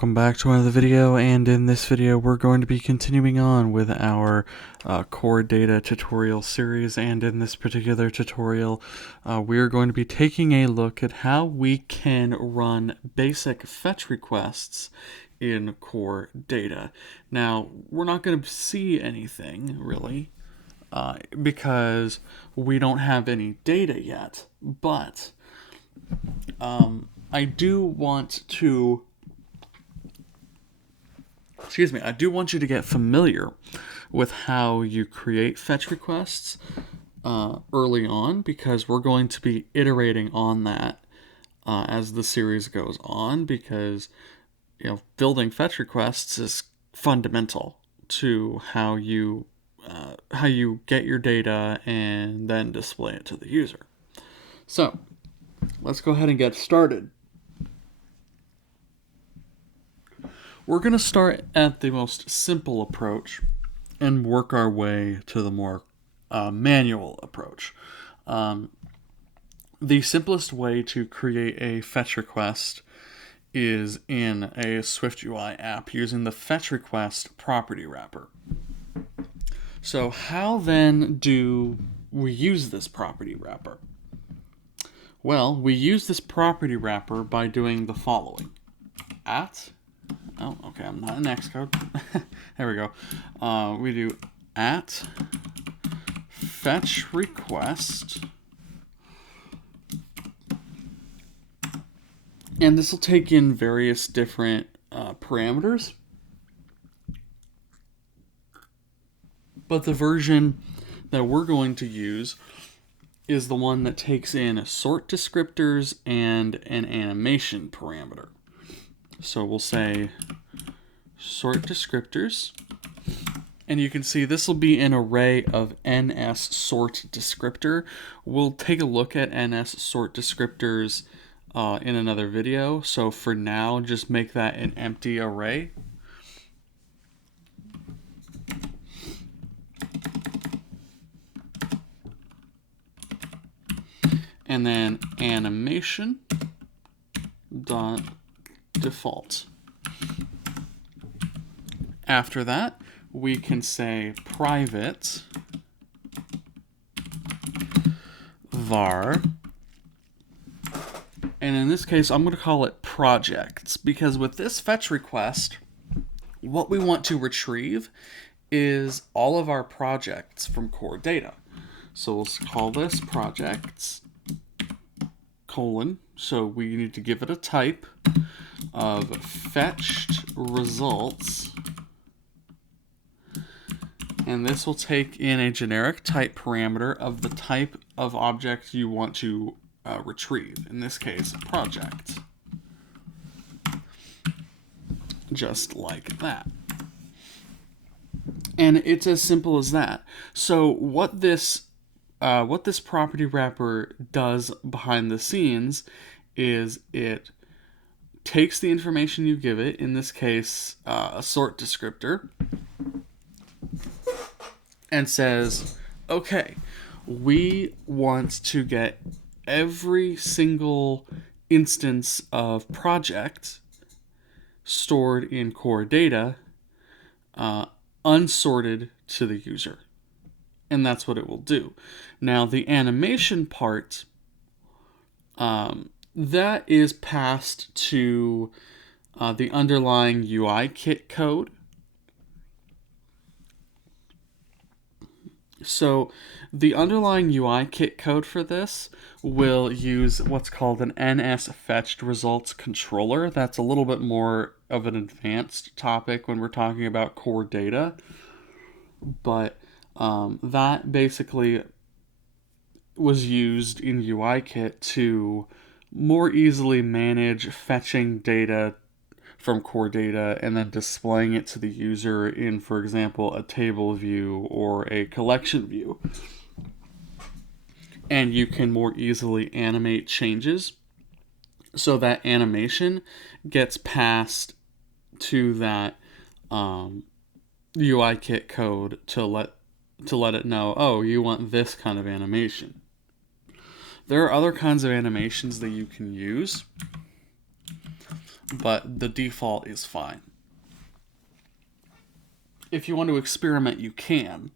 Welcome back to another video, and in this video we're going to be continuing on with our core data tutorial series. And in this particular tutorial we're going to be taking a look at how we can run basic fetch requests in core data. Now we're not going to see anything really because we don't have any data yet, but I do want you to get familiar with how you create fetch requests early on, because we're going to be iterating on that as the series goes on, because building fetch requests is fundamental to how you get your data and then display it to the user. So let's go ahead and get started. We're going to start at the most simple approach and work our way to the more manual approach. The simplest way to create a fetch request is in a SwiftUI app using the fetch request property wrapper. So how then do we use this property wrapper? Well, we use this property wrapper by doing the following. I'm not in Xcode. There we go. We do at fetch request, and this will take in various different parameters, but the version that we're going to use is the one that takes in sort descriptors and an animation parameter. So we'll say sort descriptors, and you can see this will be an array of ns sort descriptor. We'll take a look at ns sort descriptors in another video, so for now just make that an empty array. And then animation dot default. After that, we can say private var, and in this case I'm going to call it projects, because with this fetch request what we want to retrieve is all of our projects from core data. So we'll call this projects : so we need to give it a type of fetched results, and this will take in a generic type parameter of the type of object you want to retrieve, in this case project, just like that. And it's as simple as that. So what this property wrapper does behind the scenes is it takes the information you give it, in this case a sort descriptor, and says, okay, we want to get every single instance of project stored in core data unsorted to the user. And that's what it will do. Now the animation part, that is passed to the underlying UI kit code. So the underlying UI kit code for this will use what's called an NS fetched results controller. That's a little bit more of an advanced topic when we're talking about core data, but that basically was used in UIKit to more easily manage fetching data from core data and then displaying it to the user in, for example, a table view or a collection view. And you can more easily animate changes, so that animation gets passed to that UIKit code to let it know, oh, you want this kind of animation. There are other kinds of animations that you can use. but the default is fine. If you want to experiment, you can.